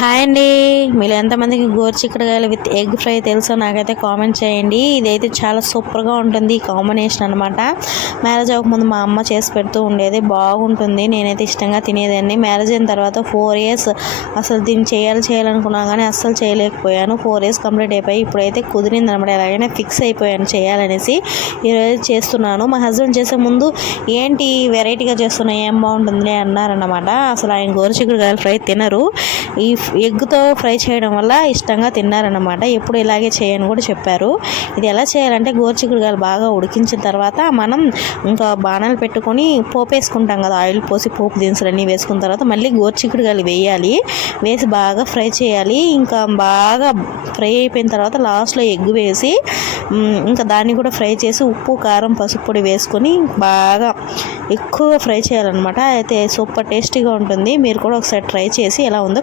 Hi అండి, మీరు ఎంతమందికి గోరుచిక్కుడుకాయలు విత్ ఎగ్ ఫ్రై తెలుసో నాకైతే కామెంట్ చేయండి. ఇదైతే చాలా సూపర్గా ఉంటుంది ఈ కాంబినేషన్ అనమాట. మ్యారేజ్ అవ్వకముందు మా అమ్మ చేసి పెడుతూ ఉండేది, బాగుంటుంది. నేనైతే ఇష్టంగా తినేదాన్ని. మ్యారేజ్ అయిన తర్వాత 4 years అసలు దీన్ని చేయాలనుకున్నా కానీ అస్సలు చేయలేకపోయాను. 4 years కంప్లీట్ అయిపోయి ఇప్పుడైతే కుదిరింది అనమాట. ఎలాగైనా ఫిక్స్ అయిపోయాను చేయాలనేసి ఈరోజు చేస్తున్నాను. మా హస్బెండ్ చేసే ముందు ఏంటి వెరైటీగా చేస్తున్నా, ఏం బాగుంటుంది అన్నారన్నమాట. అసలు ఆయన గోరుచిక్కుడుకాయలు ఫ్రై తినరు, ఈ ఎగ్తో ఫ్రై చేయడం వల్ల ఇష్టంగా తిన్నారన్నమాట. ఎప్పుడు ఇలాగే చేయని కూడా చెప్పారు. ఇది ఎలా చేయాలంటే గోరుచిక్కుడుకాయలు బాగా ఉడికించిన తర్వాత మనం ఇంకా బాణాలు పెట్టుకొని పోపు వేసుకుంటాం కదా, ఆయిల్ పోసి పోపు దినుసులు అన్నీ వేసుకున్న తర్వాత మళ్ళీ గోరుచిక్కుడుకాయలు వేయాలి. వేసి బాగా ఫ్రై చేయాలి. ఇంకా బాగా ఫ్రై అయిపోయిన తర్వాత లాస్ట్లో ఎగ్ వేసి ఇంకా దాన్ని కూడా ఫ్రై చేసి ఉప్పు కారం పసుపు పొడి వేసుకొని బాగా ఎక్కువగా ఫ్రై చేయాలన్నమాట. అయితే సూపర్ టేస్టీగా ఉంటుంది. మీరు కూడా ఒకసారి ట్రై చేసి ఎలా ఉందో